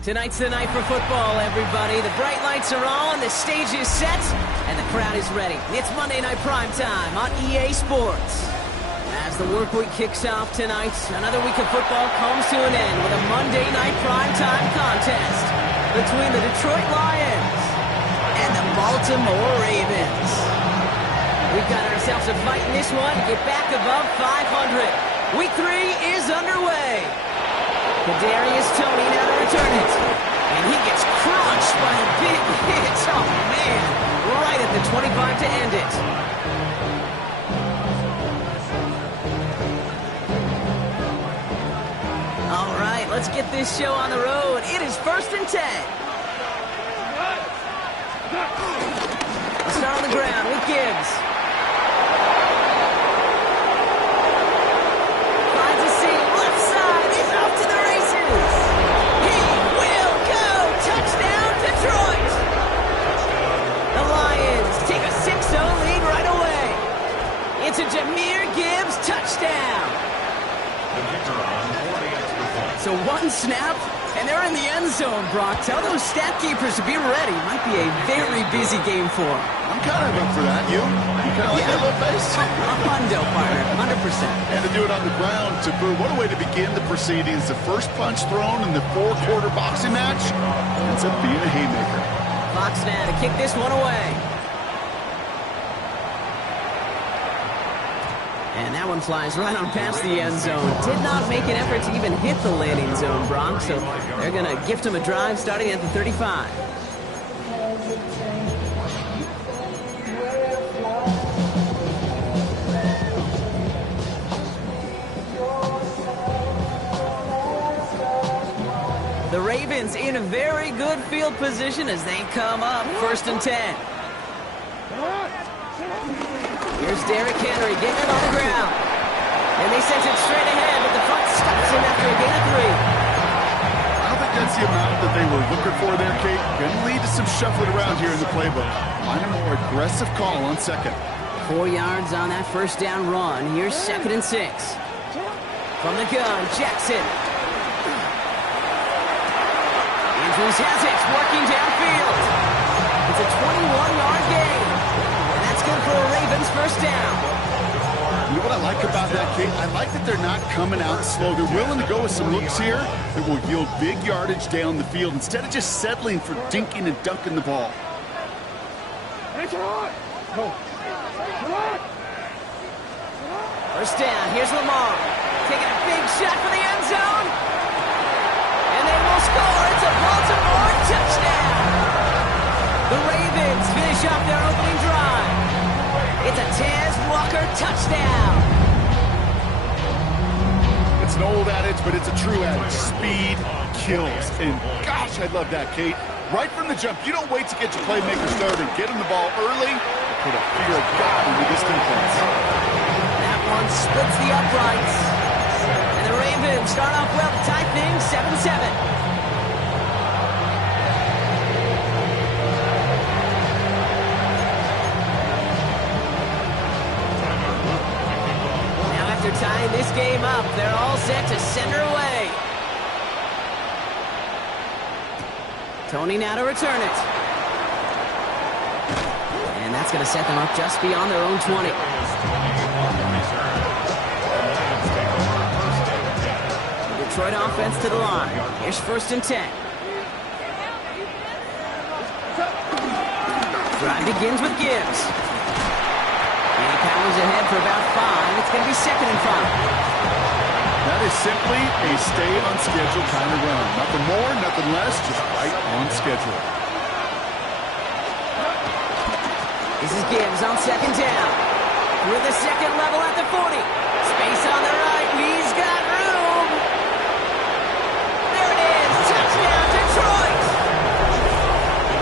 Tonight's the night for football, everybody. The bright lights are on, the stage is set, and the crowd is ready. It's Monday Night Primetime on EA Sports. As the work week kicks off tonight, another week of football comes to an end with a Monday Night Primetime contest between the Detroit Lions and the Baltimore Ravens. We've got ourselves a fight in this one to get back above 500. Week 3 is underway. Kadarius Toney now to return it. And he gets crushed by a big hit. Oh, man. Right at the 25 to end it. All right, let's get this show on the road. It is 1st and 10. Let's start on the ground with Gibbs. It's a Jahmyr Gibbs touchdown. So one snap, and they're in the end zone, Brock. Tell those stat keepers to be ready. Might be a very busy game for them. I'm kind of up for that. You kind of like that little face? A hundo, partner, 100%. And to do it on the ground, to boot. What a way to begin the proceedings. The first punch thrown in the 4-quarter boxing match ends up being a haymaker. Fox now to kick this one away. And that one flies right on past the end zone. Did not make an effort to even hit the landing zone, Brock. So they're going to gift him a drive starting at the 35. The Ravens in a very good field position as they come up 1st and 10. Here's Derrick Henry getting it on the ground. And they sent it straight ahead, but the front stops him after a gain of 3. I don't think that's the amount that they were looking for there, Kate. Going to lead to some shuffling around here in the playbook. Find a more aggressive call on second. 4 yards on that first down run. Here's 2nd and 6. From the gun, Jackson. Andrews has it, working downfield. It's a 21-yard gain. Good for a Ravens first down. You know what I like about that, Kate? I like that they're not coming out slow. They're willing to go with some looks here that will yield big yardage down the field instead of just settling for dinking and dunking the ball. First down. Here's Lamar. Taking a big shot for the end zone. And they will score. It's a Baltimore touchdown. The Ravens finish off their opening drive. It's a Tez Walker touchdown. It's an old adage, but it's a true adage. Speed kills. And gosh, I love that, Kate. Right from the jump, you don't wait to get your playmaker started. Get him the ball early. Put a fear of God into this defense. That one splits the uprights. And the Ravens start off well to tie things 7-7. Tying this game up, they're all set to send her away. Toney now to return it. And that's going to set them up just beyond their own 20. The Detroit offense to the line. Here's 1st and 10. Drive begins with Gibbs. Powers ahead for about 5. It's going to be 2nd and 5. That is simply a stay on schedule kind of run. Nothing more, nothing less, just right on schedule. This is Gibbs on 2nd down. With the second level at the 40. Space on the right. He's got room. There it is. Touchdown, Detroit.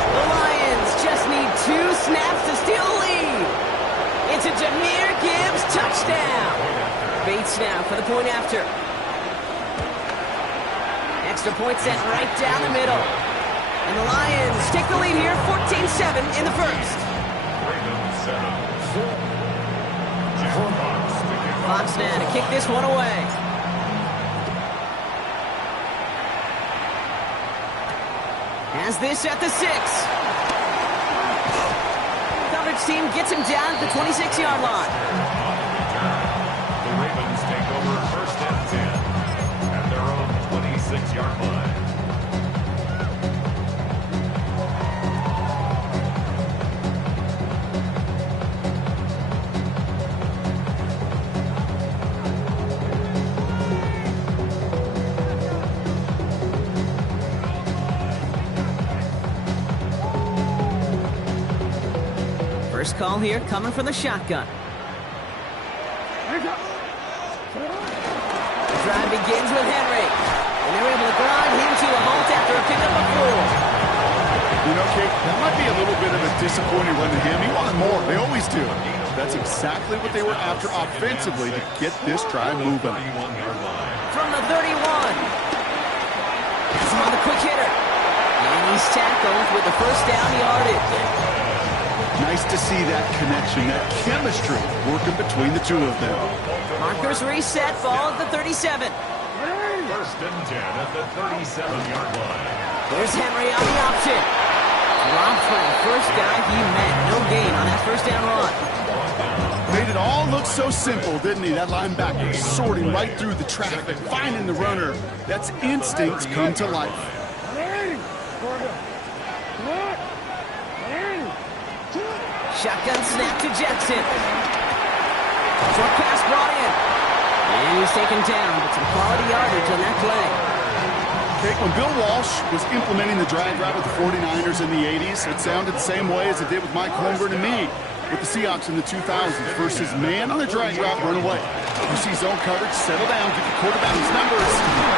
The Lions just need 2 snaps to steal a lead. It's a Jahmyr Gibbs touchdown. Bates now for the point after. Extra point set right down the middle. And the Lions take the lead here, 14-7 in the first. Fox now to kick this one away. Has this at the 6. Coverage team gets him down at the 26-yard line. The Ravens take over 1st and 10 at their own 26-yard line. First call here coming from the shotgun. The drive begins with Henry. And they're able to grind him to a halt after a pickup of 4. You know, Kate, that might be a little bit of a disappointing run to him. He wanted more. They always do. That's exactly what they were after offensively to get this drive moving. From the 31. He's on the quick hitter. And he's tackled with the first down yardage. Nice to see that connection, that chemistry working between the two of them. Markers reset, ball at the 37. 1st and 10 at the 37-yard line. There's Henry on the option. Dropped for the first guy he met. No gain on that first down run. Made it all look so simple, didn't he? That linebacker sorting right through the traffic, finding the runner. That's instincts come to life. Shotgun snap to Jackson. Short pass brought in. And he's taken down, but some quality yardage on that play. Okay, when Bill Walsh was implementing the drag route with the 49ers in the 80s, it sounded the same way as it did with Mike Holmgren and me with the Seahawks in the 2000s versus man on the drag route, run away. You see zone coverage, settle down, get the quarterback his numbers.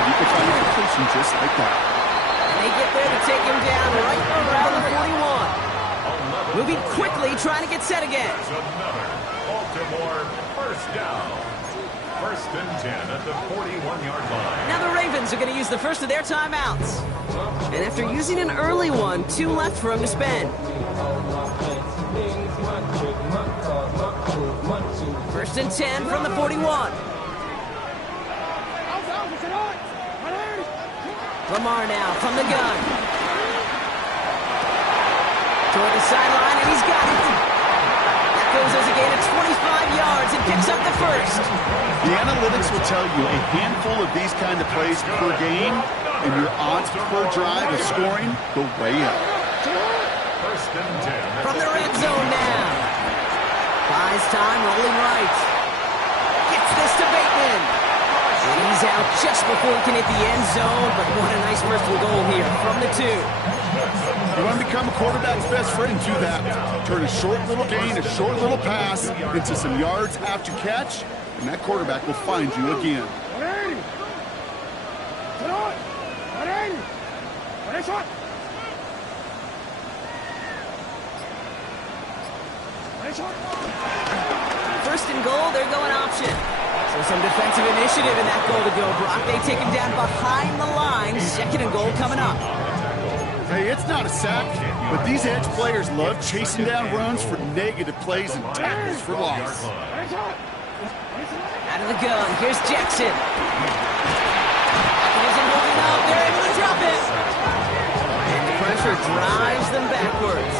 You can find a completion just like that. And they get there to take him down right around the 41. Moving quickly, trying to get set again. Another Baltimore first down. 1st and 10 at the 41-yard line. Now the Ravens are going to use the first of their timeouts. And after using an early one, 2 left for him to spend. 1st and 10 from the 41. Lamar now from the gun. Toward the sideline, and he's got it. That goes as a gain of 25 yards and picks up the first. The analytics will tell you a handful of these kind of plays per game, and your odds per drive of scoring go way up. 1st and 10. From the red zone now. Buys time, rolling right. Gets this to Bateman. And he's out just before he can hit the end zone, but what a nice first and goal here from the 2. You want to become a quarterback's best friend, do that. Turn a short little gain, a short little pass into some yards after catch, and that quarterback will find you again. First and goal, they're going option. So some defensive initiative in that goal to go, Brock. They take him down behind the line. 2nd and goal coming up. Hey, it's not a sack, but these edge players love chasing down runs for negative plays and tackles for loss. Out of the gun, here's Jackson. Isn't moving up, they're able to drop it. And the pressure drives them backwards.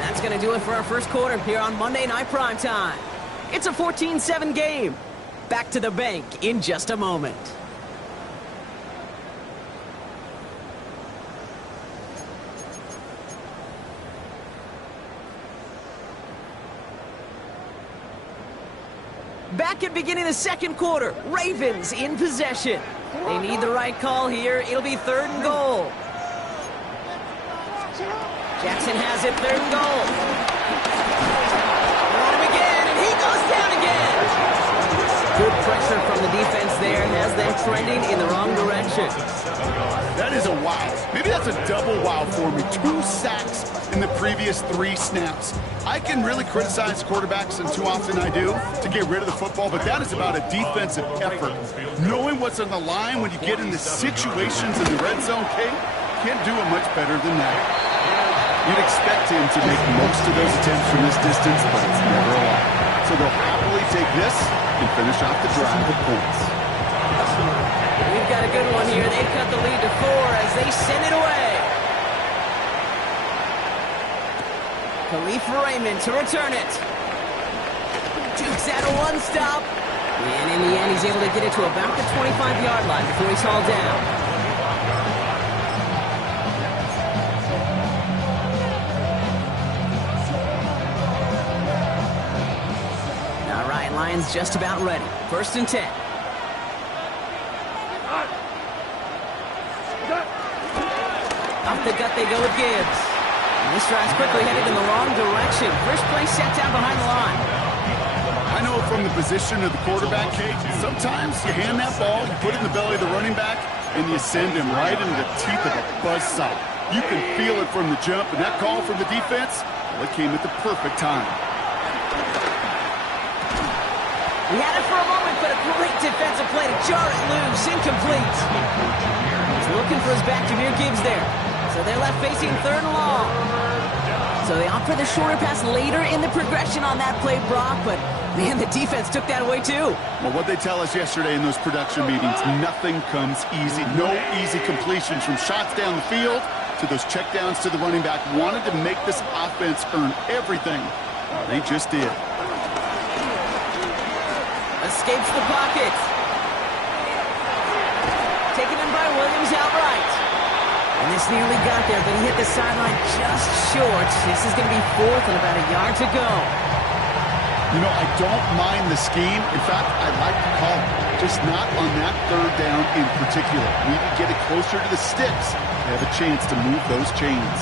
That's going to do it for our first quarter here on Monday Night Primetime. It's a 14-7 game. Back to the bank in just a moment. Back at beginning of the second quarter, Ravens in possession. They need the right call here. It'll be 3rd and goal. Jackson has it, 3rd and goal. At him again, and he goes down again. Good pressure from the defense there has them trending in the wrong direction. That is a wow. Maybe that's a double wow for me. 2 sacks in the previous 3 snaps. I can really criticize quarterbacks, and too often I do, to get rid of the football, but that is about a defensive effort. Knowing what's on the line when you get into situations in the red zone, Kate, Can't do it much better than that. You'd expect him to make most of those attempts from this distance, but it's never a lot. So they'll happily take this and finish off the drive with points. We've got a good one here. They've cut the lead to 4 as they send it away. Khalif Raymond to return it. Jukes out a one-stop. And in the end, he's able to get it to about the 25-yard line before he's hauled down. All right, Lions just about ready. 1st and 10. Off the gut they go with Gibbs. And this drive's quickly headed in the wrong direction. First play set down behind the line. I know from the position of the quarterback, Kate, sometimes you hand that ball, you put it in the belly of the running back, and you send him right into the teeth of a buzzsaw. You can feel it from the jump, and that call from the defense, well, it came at the perfect time. He had it for a moment, but a great defensive play to jar it loose. Incomplete. He's looking for his back, Jahmyr Gibbs there. So they're left facing 3rd and long. So they opt for the shorter pass later in the progression on that play, Brock, but man, the defense took that away too. Well, what they tell us yesterday in those production meetings, nothing comes easy. No easy completions from shots down the field to those checkdowns to the running back. Wanted to make this offense earn everything. They just did. Escapes the pocket. Taken in by Williams outright. And this nearly got there, but he hit the sideline just short. This is going to be 4th and about a yard to go. You know, I don't mind the scheme. In fact, I like the call. Just not on that 3rd down in particular. We need to get it closer to the sticks to have a chance to move those chains.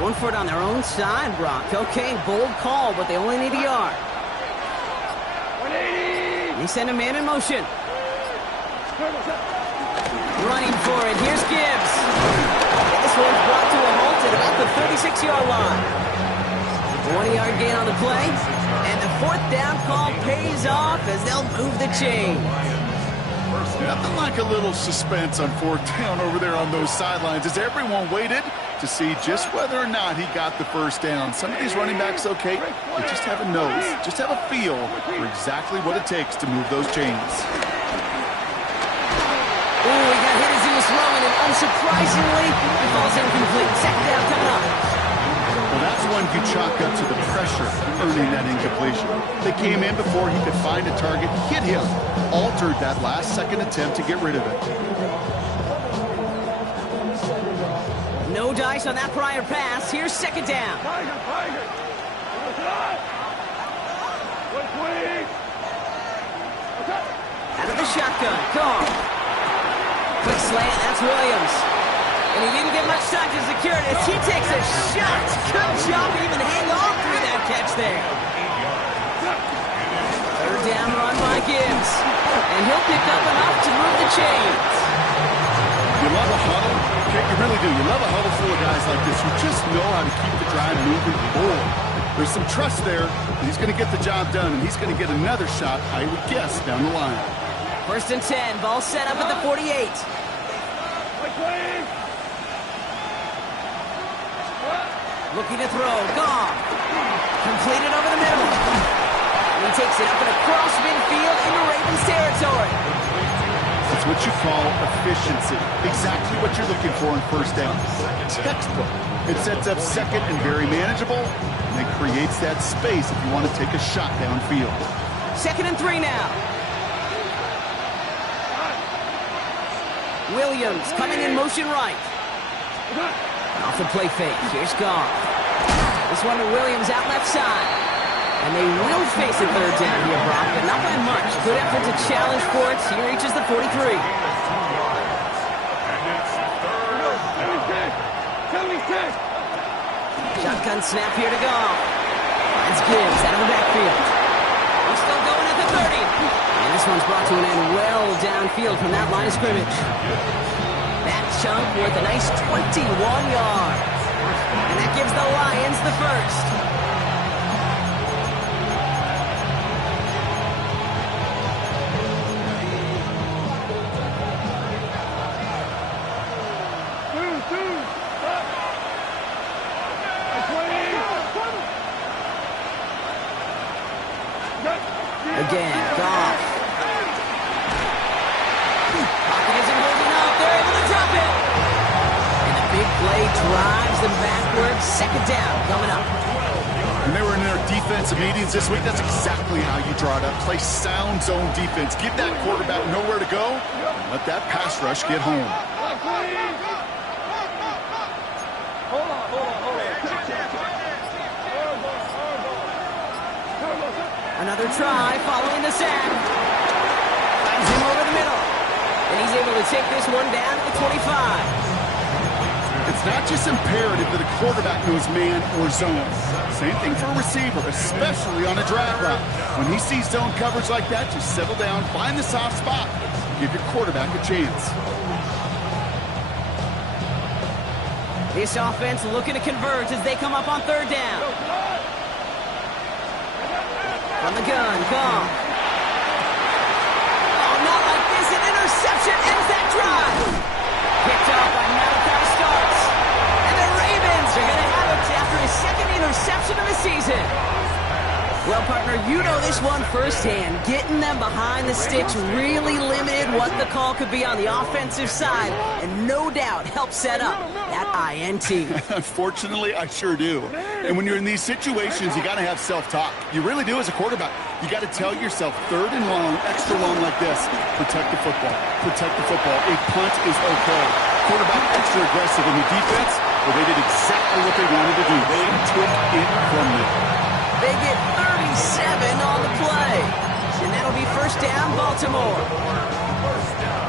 Going for it on their own side, Brock. Okay, bold call, but they only need a yard. They send a man in motion. Running for it. Here's Gibbs. This one's brought to a halt at about the 36-yard line. 20-yard gain on the play. And the 4th down call pays off as they'll move the chain. Nothing like a little suspense on 4th down over there on those sidelines as everyone waited to see just whether or not he got the 1st down. Some of these running backs, okay, they just have a nose, just have a feel for exactly what it takes to move those chains. Ooh, he got hit as he was throwing, and unsurprisingly, he falls incomplete. 2nd down coming up. Well, that's one you chalk up to the pressure earning that incompletion. They came in before he could find a target, hit him, altered that last-second attempt to get rid of it. No dice on that prior pass. Here's 2nd down. Out of the shotgun. Gone. Quick slant. That's Williams. And he didn't get much time to secure it as he takes a shot. Good job to even hang on through that catch there. 3rd down run by Gibbs. And he'll pick up enough to move the chains. You love a huddle. You really do. You love a huddle full of guys like this who just know how to keep the drive moving forward. There's some trust there. He's going to get the job done, and he's going to get another shot, I would guess, down the line. 1st and 10. Ball set up at the 48. Looking to throw. Gone. Completed over the middle. And he takes it up and across midfield into Ravens territory. That's what you call efficiency. Exactly what you're looking for on 1st down. Textbook. It sets up 2nd and very manageable, and it creates that space if you want to take a shot downfield. 2nd and 3 now. Williams coming in motion right. Off the play fake. Here's Goff. This one to Williams out left side. And they will face a 3rd down here, Brock, but not by much. Good effort to challenge for it. He reaches the 43. Shotgun snap here to Goff. Finds Gibbs out of the backfield. He's still going at the 30. And this one's brought to an end well downfield from that line of scrimmage. That chunk worth a nice 21 yards. And that gives the Lions the 1st. Again, Goff. Pocket isn't holding up. They're able to drop it. And the big play drives them backwards. Second down coming up. When they were in their defensive meetings this week, that's exactly how you draw it up. Play sound zone defense. Give that quarterback nowhere to go. And let that pass rush get home. Another try following the sack. Finds him over the middle. And he's able to take this one down to the 25. It's not just imperative that a quarterback knows man or zone. Same thing for a receiver, especially on a drag route. When he sees zone coverage like that, just settle down, find the soft spot, give your quarterback a chance. This offense looking to converge as they come up on third down. From the gun, Goff. Oh, not like this. An interception ends that drive. Picked up by Malachi Starks. And the Ravens are going to have it after his second interception of the season. Well, partner, you know this one firsthand. Getting them behind the sticks really limited what the call could be on the offensive side, and no doubt helped set up that INT. Unfortunately, I sure do. And when you're in these situations, you got to have self-talk. You really do as a quarterback. You got to tell yourself, third and long, extra long like this, protect the football. Protect the football. A punt is okay. Quarterback extra aggressive in the defense, well, they did exactly what they wanted to do. They took it from them. They get 37 on the play. And that'll be first down, Baltimore.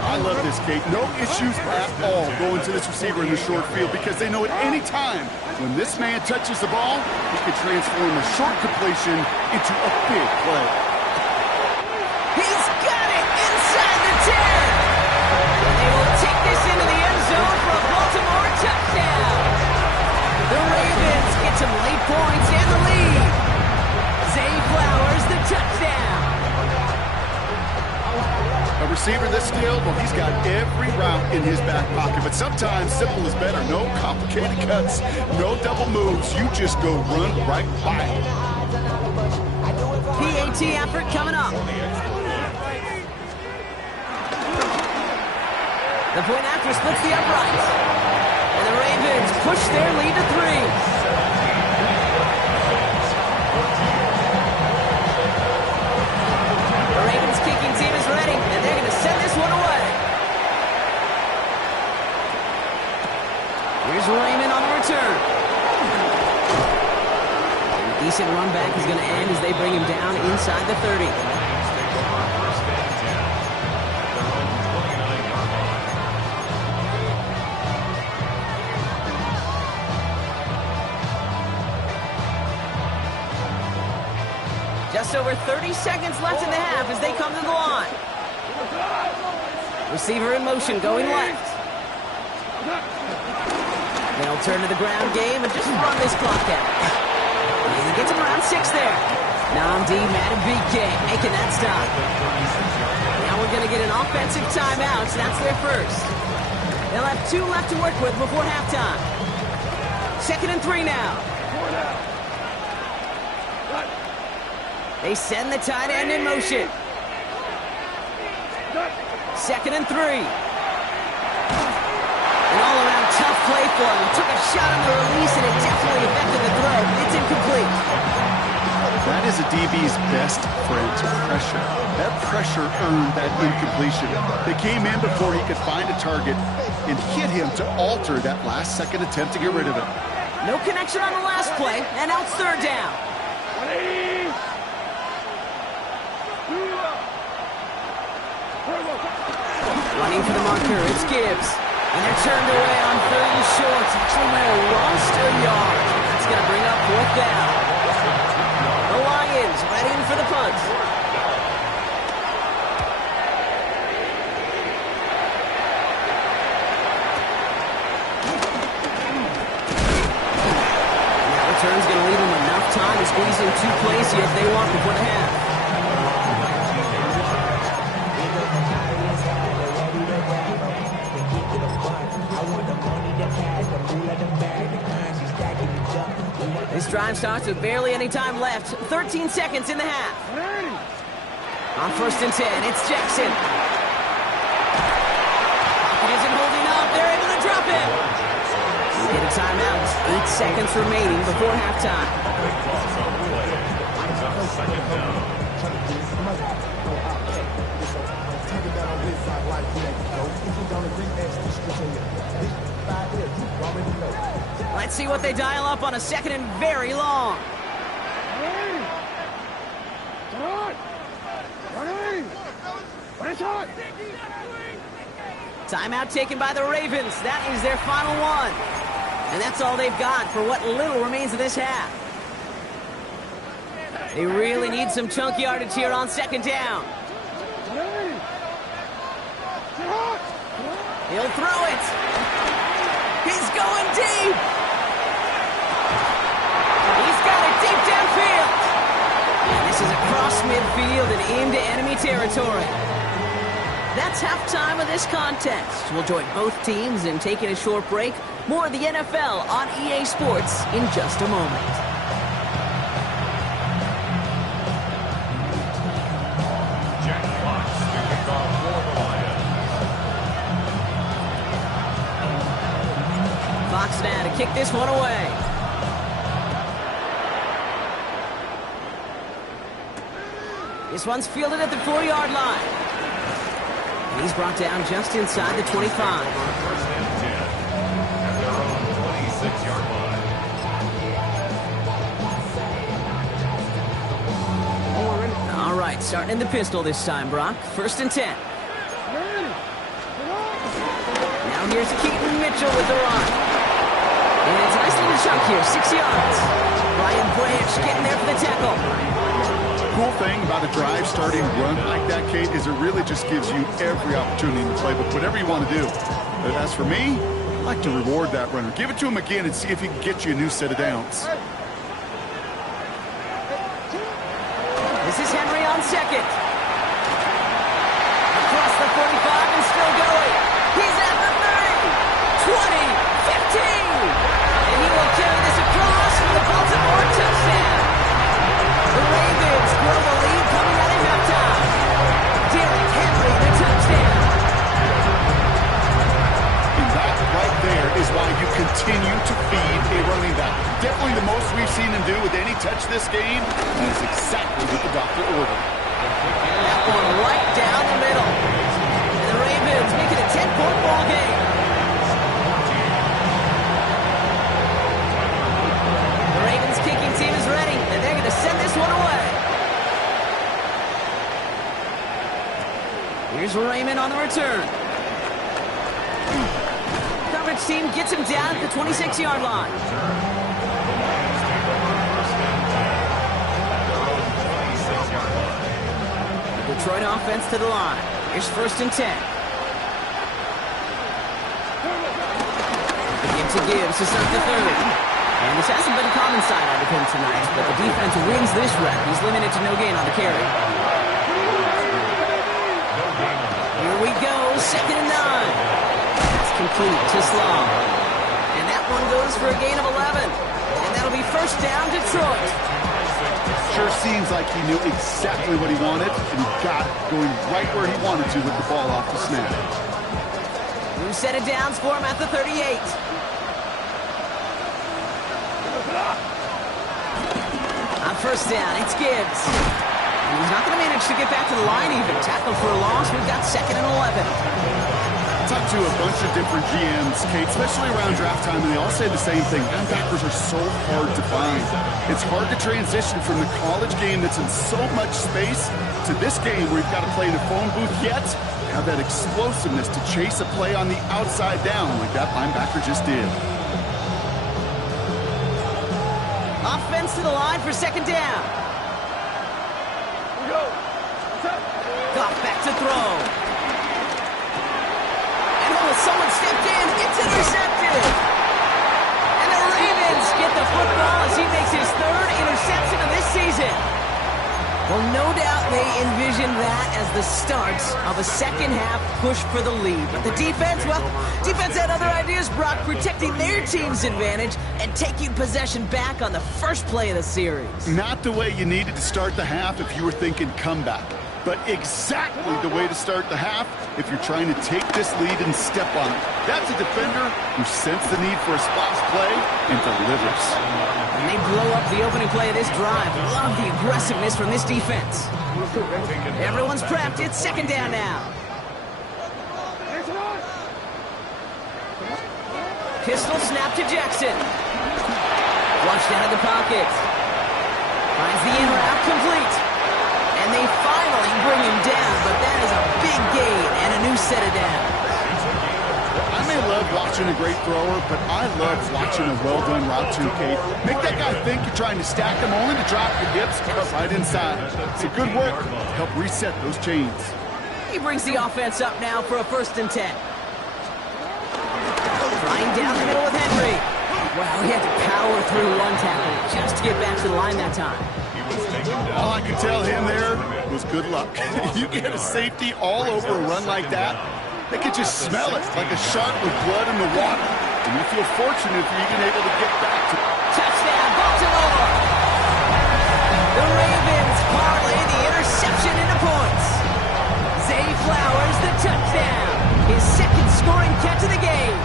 I love this, Kate. No issues at all going to this receiver in the short field because they know at any time when this man touches the ball, he could transform a short completion into a big play. He's got it inside the 10. And they will take this into the end zone for a Baltimore touchdown. The Ravens get some late points and the lead. Zay Flowers, the touchdown. A receiver this skilled, well, he's got every route in his back pocket, but sometimes simple is better. No complicated cuts, no double moves. You just go run right by him. PAT effort coming up. The point after splits the uprights. And the Ravens push their lead to 3. Team is ready, and they're going to send this one away. Here's Raymond on the return. A decent run back is going to end as they bring him down inside the 30. Just over 30 seconds left in the half as they come to the line. Receiver in motion, going left. They'll turn to the ground game and just run this clock out. And he gets him around 6 there. Nnamdi Madubuike making that stop. Now we're going to get an offensive timeout, so that's their first. They'll have 2 left to work with before halftime. 2nd and 3 now. They send the tight end in motion. 2nd and 3. An all-around tough play for him. Took a shot on the release, and it definitely affected the throw. It's incomplete. That is a DB's best friend to pressure. That pressure earned that incompletion. They came in before he could find a target and hit him to alter that last-second attempt to get rid of it. No connection on the last play, and now it's 3rd down. Running for the marker, it's Gibbs. And they're turned away on 3rd and short. Actually, may have lost a yard. That's going to bring up 4th down. The Lions ready for the punt. Now return's going to leave them enough time to squeeze in 2 plays here if they want before the half. This drive starts with barely any time left. 13 seconds in the half. On 1st and 10, it's Jackson. Pocket isn't holding up. They're able to drop it. We get a timeout. 8 seconds remaining before halftime. Let's see what they dial up on a 2nd and very long. Timeout taken by the Ravens. That is their final one. And that's all they've got for what little remains of this half. They really need some chunk yardage here on 2nd down. He'll throw it. He's going deep. He's got it deep downfield. And this is across midfield and into enemy territory. That's halftime of this contest. We'll join both teams in taking a short break. More of the NFL on EA Sports in just a moment. Jack Fox to kick off for the Lions. Fox now to kick this one away. This one's fielded at the 4-yard line. And he's brought down just inside the 25. 1st and 10 at their own 26-yard line. All right, starting in the pistol this time, Brock. 1st and 10. Now here's Keaton Mitchell with the run. And it's a nice little chunk here, 6 yards. Brian Branch getting there for the tackle. Cool thing about a drive starting run like that, Kate, is it really just gives you every opportunity in the playbook, whatever you want to do. But as for me, I like to reward that runner. Give it to him again and see if he can get you a new set of downs. This is Henry on 2nd. Across the 45 and still going. He's at the 30, 20, 15. And he will carry this across for the Baltimore touchdown. The Ravens grow the lead coming out of halftime. Derrick Henry, the touchdown. And that right there is why you continue to feed a running back. Definitely the most we've seen him do with any touch this game. That is exactly what the doctor ordered. And that one right down the middle. And the Ravens make it a 10-point ball game. The Ravens kicking team is ready, and they're going to send this one away. Here's Raymond on the return. Coverage team gets him down at the 26-yard line. The Detroit offense to the line. Here's 1st and 10. Gibbs to start the 3rd. And this hasn't been a common sight out of him tonight, but the defense wins this rep. He's limited to no gain on the carry. Here we go, 2nd and 9. That's complete to Slaw. And that one goes for a gain of 11. And that'll be 1st down, Detroit. Sure seems like he knew exactly what he wanted, and he got it going right where he wanted to with the ball off the snap. New set of downs for him at the 38. On 1st down, it's Gibbs. And he's not going to manage to get back to the line even. Tackle for a loss. We've got 2nd and 11. I talked to a bunch of different GMs, Kate, especially around draft time, and they all say the same thing. Linebackers are so hard to find. It's hard to transition from the college game that's in so much space to this game where you've got to play in a phone booth, yet have that explosiveness to chase a play on the outside down like that linebacker just did. Offense to the line for 2nd down. Goff back to throw. And someone stepped in. It's intercepted. And the Ravens get the football as he makes his 3rd interception of this season. Well, no doubt they envisioned that as the start of a second-half push for the lead. But the defense, well, defense had other ideas, Brock, protecting their team's advantage and taking possession back on the first play of the series. Not the way you needed to start the half if you were thinking comeback. but exactly the way to start the half if you're trying to take this lead and step on it. That's a defender who sensed the need for a splash play and delivers. And they blow up the opening play of this drive. Love the aggressiveness from this defense. Everyone's prepped. It's second down now. Pistol snap to Jackson. Flushed out of the pocket. Finds the in route complete. And they finally bring him down, but that is a big gain and a new set of downs. I may love watching a great thrower, but I love watching a well-done route too, Kate. Make that guy think you're trying to stack him only to drop your hips right inside. It's a good work to help reset those chains. He brings the offense up now for a 1st and 10. Trying down the middle with Henry. Wow, he had to power through one tackle just to get back to the line that time. All I could tell him there was good luck. You get a safety all over a run like that, they could just smell it like a shark with blood in the water. And you feel fortunate if you're even able to get back to it. Touchdown, Baltimore! The Ravens parlay the interception into points. Zay Flowers, the touchdown. His 2nd scoring catch of the game.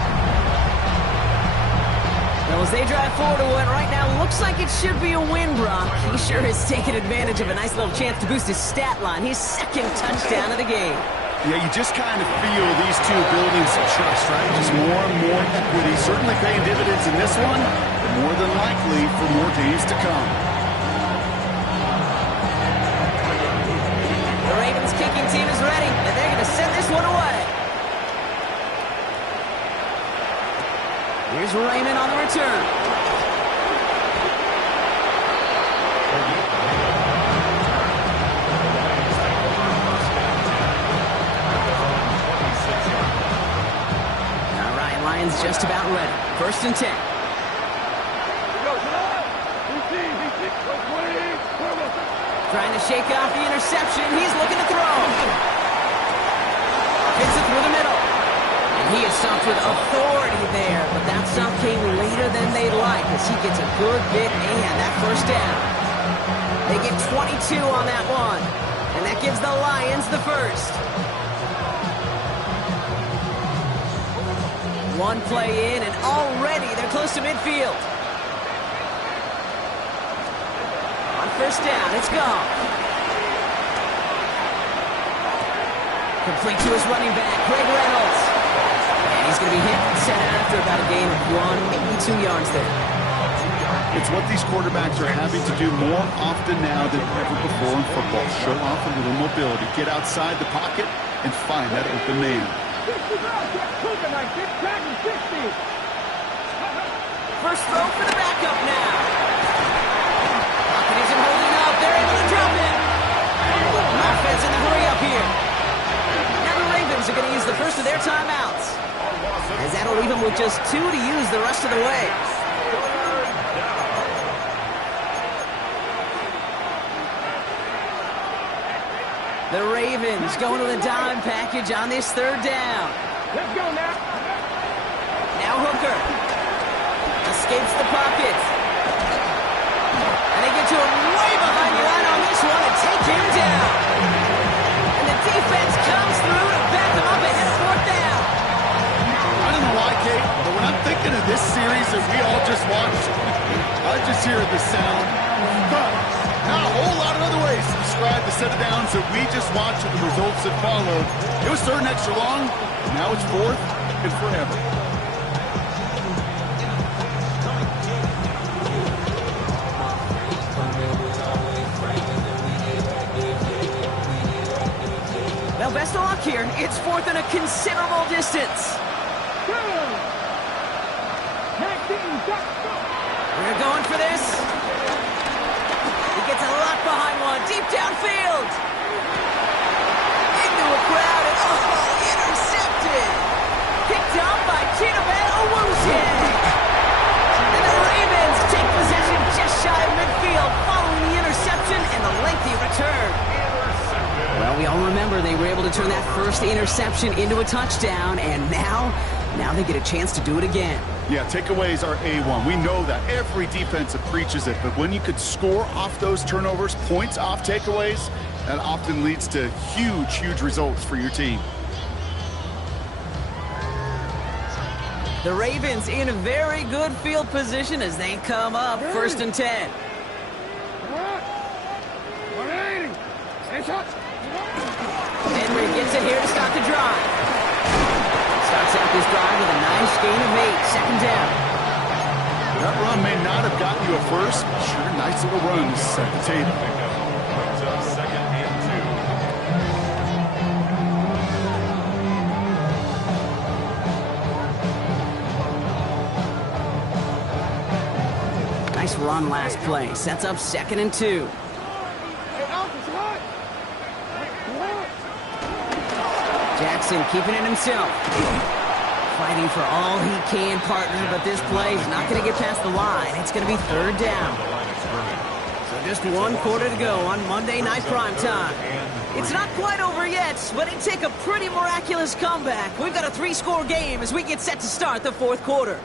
Well, as they drive forward to what right now looks like it should be a win, Brock. He sure has taken advantage of a nice little chance to boost his stat line. His 2nd touchdown of the game. Yeah, you just kind of feel these two building some trust, right? Just more and more equity. Certainly paying dividends in this one, but more than likely for more games to come. The Ravens kicking team is ready, and they're going to send this one away. Here's Raymond on the return. All right, Lions just about ready. 1st and 10. Trying to shake off the interception. He's looking to throw. Hits it through the middle. And he is stopped with authority there, but that stop came later than they'd like as he gets a good bit and that 1st down. They get 22 on that one, and that gives the Lions the 1st. One play in, and already they're close to midfield. On 1st down, it's gone. Complete to his running back, Greg Reynolds. And he's going to be hit and set after about a gain of 1, maybe 2 yards there. It's what these quarterbacks are having to do more often now than ever before in football. Show off a little mobility. Get outside the pocket and find that open man. First throw for the backup now. Pocket isn't holding up. They're able to drop it. Offense in the hurry up here. Now the Ravens are going to use the first of their timeouts, as that'll leave them with just 2 to use the rest of the way. The Ravens going to the dime package on this 3rd down. Let's go now. Now Hooker escapes the pocket. And they get to him way behind the line on this one and take him down. And the defense comes through to back them up ahead of 4th down. I don't know why, Kate, but when I'm thinking of this series that we all just watched, I just hear the sound. Not a whole lot of other ways to describe the set of downs that we just watched and the results that followed. It was 3rd and extra long, and now it's 4th and forever. Well, best of luck here. It's 4th and a considerable distance. We're going for this. He gets a lot behind one, deep downfield. Into a crowd, and intercepted. Picked up by Chidobe Awuzie. And the Ravens take possession just shy of midfield following the interception and the lengthy return. Well, we all remember they were able to turn that first interception into a touchdown, and now Now they get a chance to do it again. Yeah, takeaways are A1. We know that. Every defense preaches it. But when you could score off those turnovers, points off takeaways, that often leads to huge, huge results for your team. The Ravens in a very good field position as they come up 1st and 10. Henry gets it here to start the drive. Starts out this drive with a nice gain of 8, 2nd down. That run may not have gotten you a first, but sure, nice little run to set the table. Brings up 2nd and 2. Nice run last play. Sets up 2nd and 2. Jackson keeping it himself. Fighting for all he can, partner, but this play is not going to get past the line. It's going to be 3rd down. So just 1 quarter to go on Monday Night Primetime. It's not quite over yet, but it'd take a pretty miraculous comeback. We've got a 3-score game as we get set to start the 4th quarter.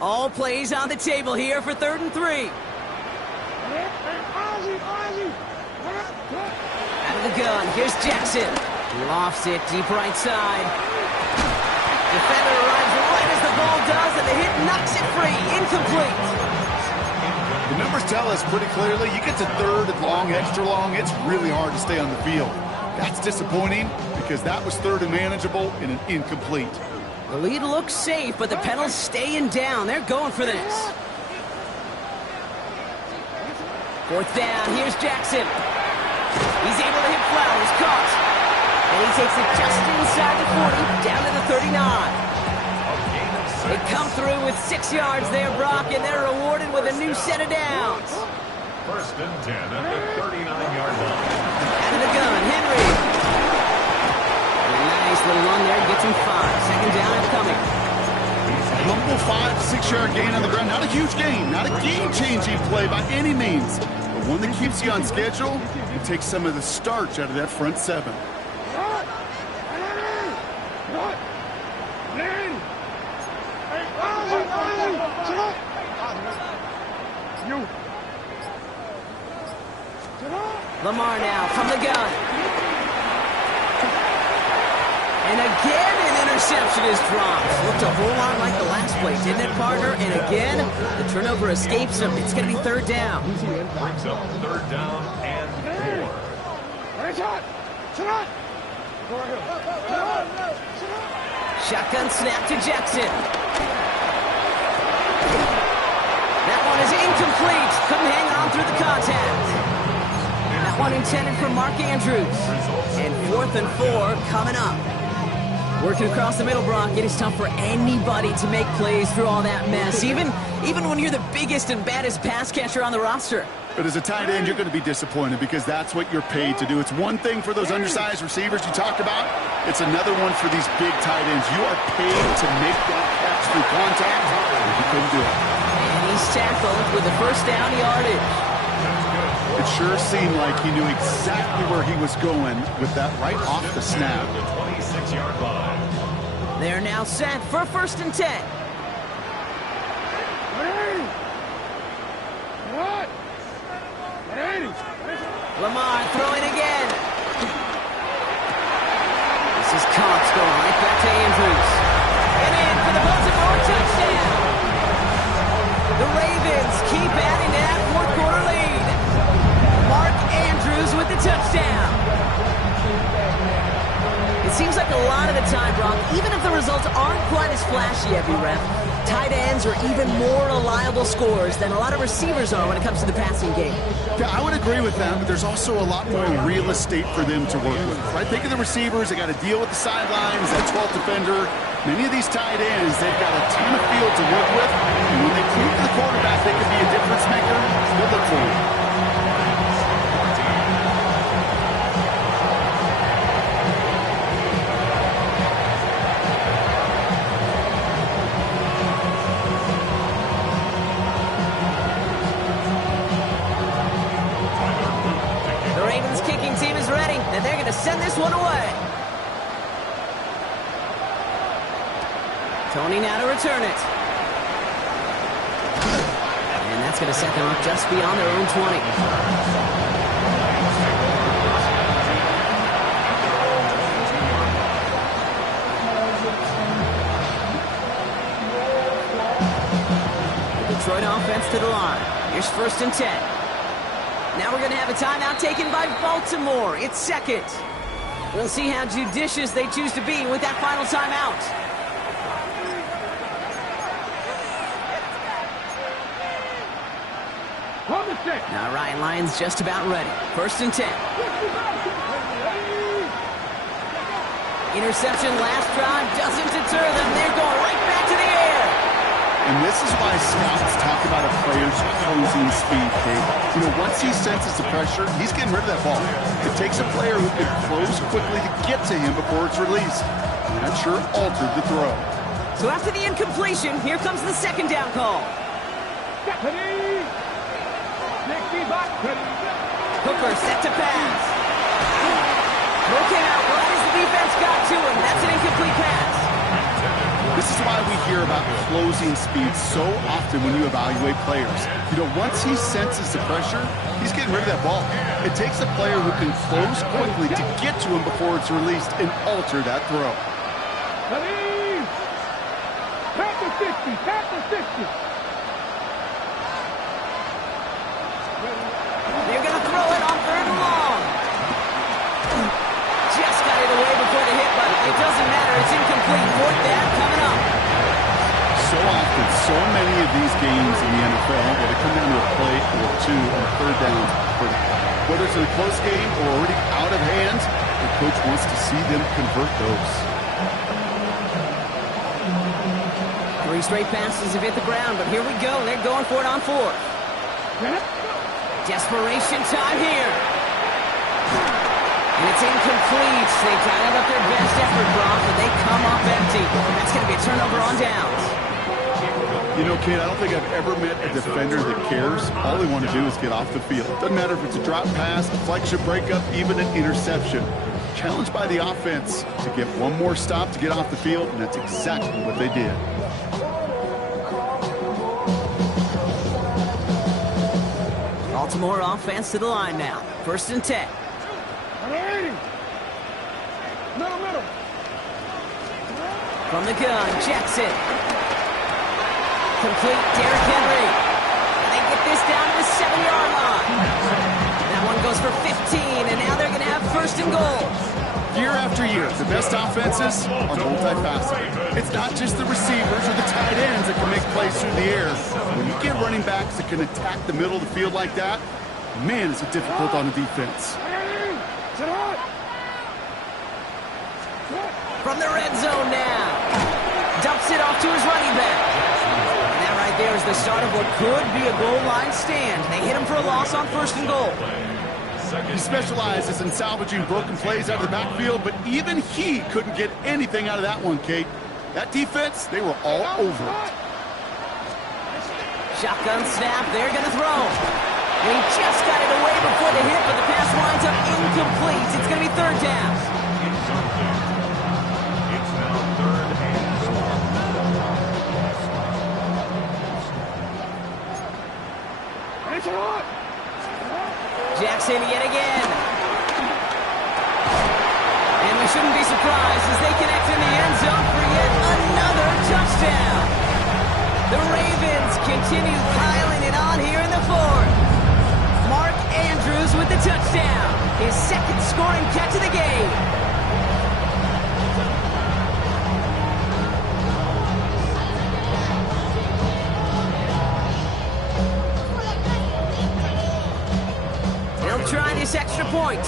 All plays on the table here for 3rd and 3. Out of the gun, here's Jackson. Lofts it deep right side. Defender arrives right as the ball does, and the hit knocks it free. Incomplete. The numbers tell us pretty clearly, you get to 3rd and long, extra long, it's really hard to stay on the field. That's disappointing because that was 3rd and manageable and an incomplete. The lead looks safe, but the Penals staying down. They're going for this. 4th down. Here's Jackson. He's able to hit Flowers. Caught. And he takes it just inside the 40, down to the 39. They come through with 6 yards there, Brock, and they're rewarded with a new set of downs. 1st and 10 at the 39-yard line. Out of the gun, Henry. Nice little run there, gets him 5. 2nd down and coming. Humble 5-6-yard gain on the ground. Not a huge gain, not a game-changing play by any means, but one that keeps you on schedule and takes some of the starch out of that front 7. Lamar now from the gun. And again, an interception is dropped. Looked a whole lot like the last play, didn't it, partner? And again, the turnover escapes him. It's going to be 3rd down. Brings up 3rd down and 4. Shotgun snap to Jackson. That one is incomplete. Couldn't hang on through the contact. That one intended for Mark Andrews. And 4th and 4 coming up. Working across the middle, Brock, it is tough for anybody to make plays through all that mess, even when you're the biggest and baddest pass catcher on the roster. But as a tight end, you're going to be disappointed because that's what you're paid to do. It's one thing for those undersized receivers you talked about. It's another one for these big tight ends. You are paid to make that catch through contact. You couldn't do it. And he's tackled with the 1st down yardage. It sure seemed like he knew exactly where he was going with that right off the snap. The 26-yard line. They're now set for 1st and 10. Lamar throwing again. This is Cox going right back to Andrews. And in for the Baltimore touchdown. The Ravens keep adding to that 4th quarter lead. Mark Andrews with the touchdown. It seems like a lot of the time, Brock, even if the results aren't quite as flashy every rep, tight ends are even more reliable scorers than a lot of receivers are when it comes to the passing game. Yeah, I would agree with that, but there's also a lot more real estate for them to work with. Right? Think of the receivers. They got to deal with the sidelines, that 12th defender. Many of these tight ends, they've got a ton of field to work with, and when they prove to the quarterback they can be a difference maker, they'll look for him. kicking team is ready, and they're going to send this one away. Tony now to return it. And that's going to set them up just beyond their own 20. Detroit offense to the line. Here's 1st and 10. Now we're going to have a timeout taken by Baltimore. It's 2nd. We'll see how judicious they choose to be with that final timeout. Now Ryan Lyons just about ready. 1st and 10. Interception last drive doesn't deter them. They're going right back to the air. And this is why scouts talk about a player's closing speed, Kate. You know, once he senses the pressure, he's getting rid of that ball. It takes a player who can close quickly to get to him before it's released. And that sure altered the throw. So after the incompletion, here comes the 2nd down call. Hooker set to pass. Look out, right as the defense got to him. That's an incomplete pass. This is why we hear about closing speed so often when you evaluate players. You know, once he senses the pressure, he's getting rid of that ball. It takes a player who can close quickly to get to him before it's released and alter that throw. They're going to throw it on 3rd and long. Just got it away before the hit, but it doesn't matter. It's incomplete. 4th down coming up. So often, so many of these games in the NFL that it come down to a play or two on 3rd down. Whether it's in a close game or already out of hand, the coach wants to see them convert those. 3 straight passes have hit the ground, but here we go. They're going for it on 4th. Desperation time here. And it's incomplete. They dialed up their best effort, Brock, but they come up empty. That's going to be a turnover on downs. You know, Kate, I don't think I've ever met a defender that cares. All they want to do is get off the field. Doesn't matter if it's a drop pass, a deflection breakup, even an interception. Challenged by the offense to get one more stop to get off the field, and that's exactly what they did. Baltimore offense to the line now. 1st and 10. From the gun, Jackson. Complete, Derrick Henry. And they get this down to the 7-yard line. That one goes for 15, and now they're going to have 1st and goal. Year after year, the best offenses are multifaceted. It's not just the receivers or the tight ends that can make plays through the air. When you get running backs that can attack the middle of the field like that, man, is it difficult on the defense. From the red zone now. Dumps it off to his running back. And that right there is the start of what could be a goal line stand. They hit him for a loss on 1st and goal. He specializes in salvaging broken plays out of the backfield, but even he couldn't get anything out of that one, Kate. That defense, they were all over it. Shotgun snap, they're going to throw. And he just got it away before the hit, but the pass winds up incomplete. It's going to be 3rd down. It's now 3rd and 4. Jackson yet again. And we shouldn't be surprised as they connect in the end zone for yet another touchdown. The Ravens continue piling it on here in the 4th. Mark Andrews with the touchdown. His 2nd scoring catch of the game. Try this extra point.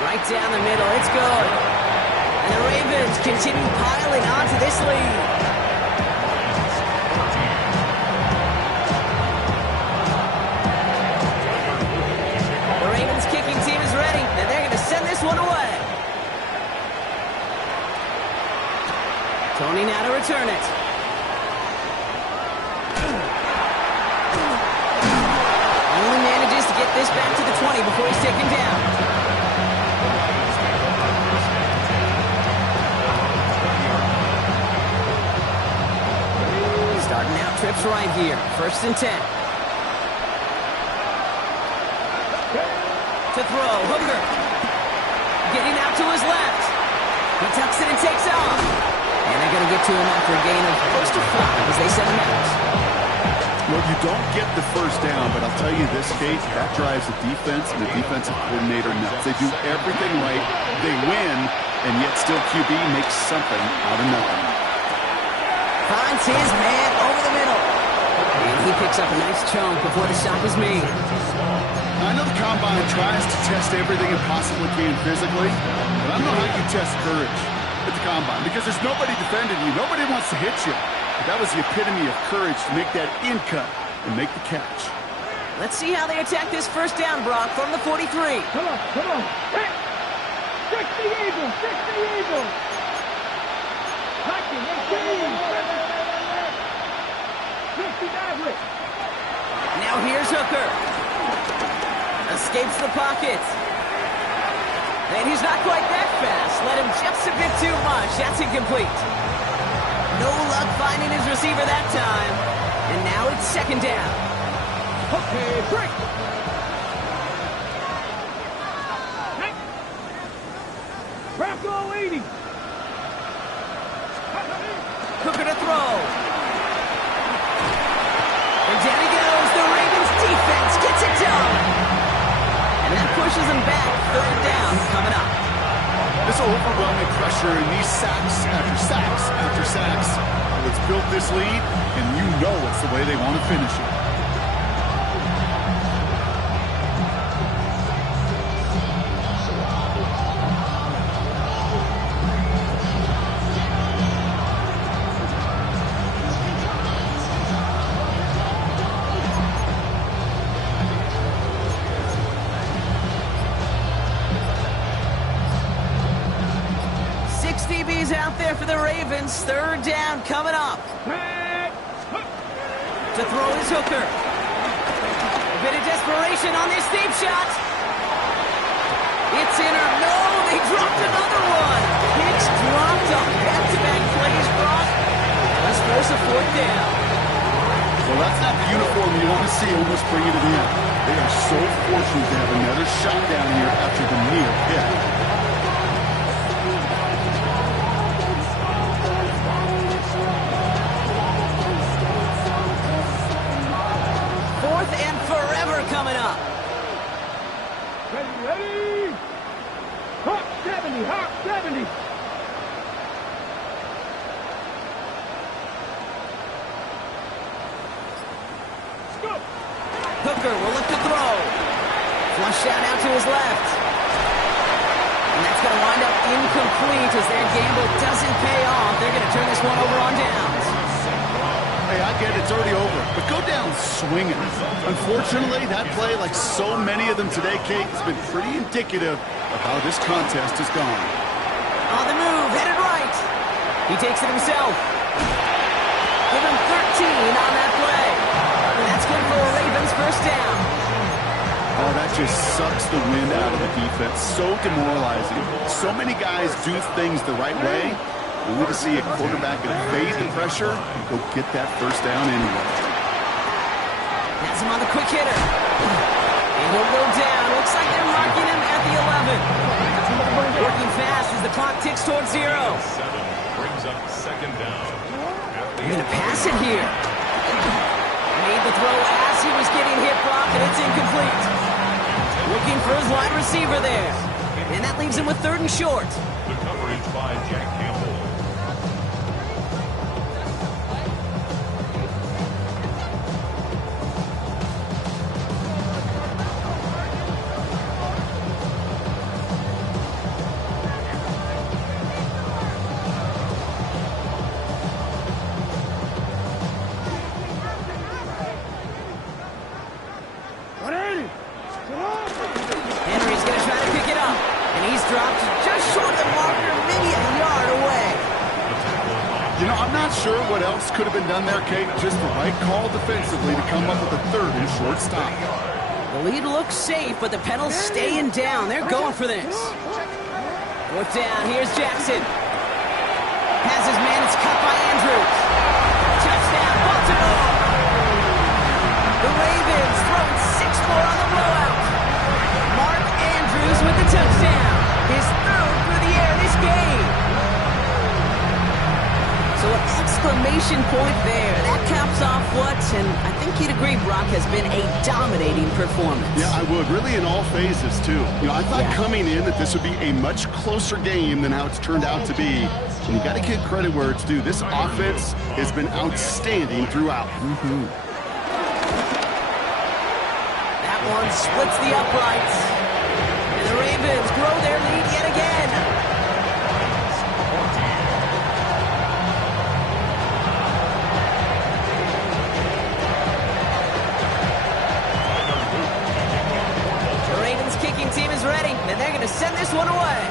Right down the middle, it's good. And the Ravens continue piling onto this lead. The Ravens kicking team is ready, and they're going to send this one away. Tony now to return it. stops right here. 1st and 10. To throw, Hooker. Getting out to his left. He tucks it and takes off. And they're going to get to him after a gain of close to 5 as they send him out. Well, you don't get the 1st down, but I'll tell you this, Kate, that drives the defense and the defensive coordinator nuts. They do everything right, they win, and yet still QB makes something out of nothing. Finds his man over the middle. And he picks up a nice chunk before the stop is made. I know the Combine tries to test everything it possibly can physically, but I don't know how you test courage at the Combine, because there's nobody defending you. Nobody wants to hit you. But that was the epitome of courage to make that in cut and make the catch. Let's see how they attack this 1st down, Brock, from the 43. Come on. Hey! 60 Eagles! 60 Eagles! Hiking, 60 Maverick! Now here's Hooker. Escapes the pocket. And he's not quite that fast. Let him just a bit too much. That's incomplete. No luck finding his receiver that time. And now it's 2nd down. Okay, break! Hey! Bronco 80! Hooker to throw. And down he goes. The Ravens defense gets it done. And that pushes them back. 3rd down coming up. This overwhelming pressure and these sacks after sacks after sacks, it's built this lead, and you know it's the way they want to finish it. DBs out there for the Ravens. 3rd down coming up. To throw is Hooker. A bit of desperation on this deep shot. It's in or no, they dropped another one. Hicks dropped on back-to-back plays, Brock. Let's force a 4th down. Well, that's not the uniform you want to see almost bringing it in. They are so fortunate to have another shot down here after the near hit. 4th and forever coming up. Ready? Hawk 70, Hawk 70. Hooker will look to throw. Flush out to his left. And that's going to wind up incomplete as their gamble doesn't pay off. They're going to turn this one over on downs. Hey, I get it, it's already over, but go down swinging. Unfortunately, that play, like so many of them today, Kate, has been pretty indicative of how this contest has gone. On the move, headed right. He takes it himself. Give him 13 on that play. And that's good for a Ravens 1st down. Oh, that just sucks the wind out of the defense. So demoralizing. So many guys do things the right way. We need to see a quarterback evade the pressure and go get that 1st down anyway. Has him on the quick hitter. And he'll go down. Looks like they're marking him at the 11. Working fast as the clock ticks towards 0. 7 brings up 2nd down. They're going to pass it here. Made the throw as he was getting hit, Brock, and it's incomplete. Looking for his wide receiver there. And that leaves him with 3rd and short. The coverage by Jack Campbell. Henry's going to try to pick it up. And he's dropped just short of the marker, maybe a yard away. You know, I'm not sure what else could have been done there, Kate. Just the right call defensively to come up with a 3rd and short stop. The lead looks safe, but the pedal's staying down. They're going for this. 4th down, here's Jackson. Has his man, it's cut by Andrews. Touchdown, Baltimore. exclamation point there. That caps off what, and I think you'd agree, Brock, has been a dominating performance. Yeah, I would. Really in all phases, too. I thought coming in that this would be a much closer game than how it's turned out to be. And you got to give credit where it's due. This offense has been outstanding throughout. That one splits the uprights. And the Ravens grow their lead yet again. The Ravens kicking team is ready, and they're going to send this one away.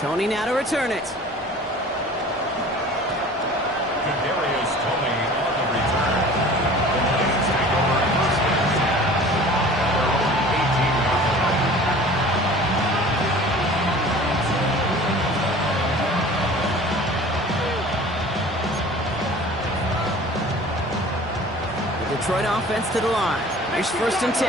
Tony now to return it. Kadarius Toney on the return. The Lions take over at first and 10. Their own 18-yard line. The Detroit offense to the line. Here's 1st and 10.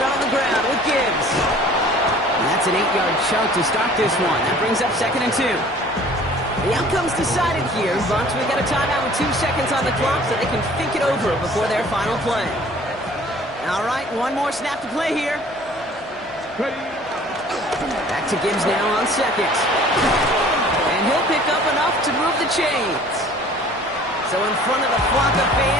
On the ground with Gibbs. And that's an 8-yard chunk to start this one. That brings up 2nd and 2. The outcome's decided here, but we got a timeout with 2 seconds on the clock so they can think it over before their final play. All right, one more snap to play here. Back to Gibbs now on 2nd. And he'll pick up enough to move the chains. So in front of the flock of fans,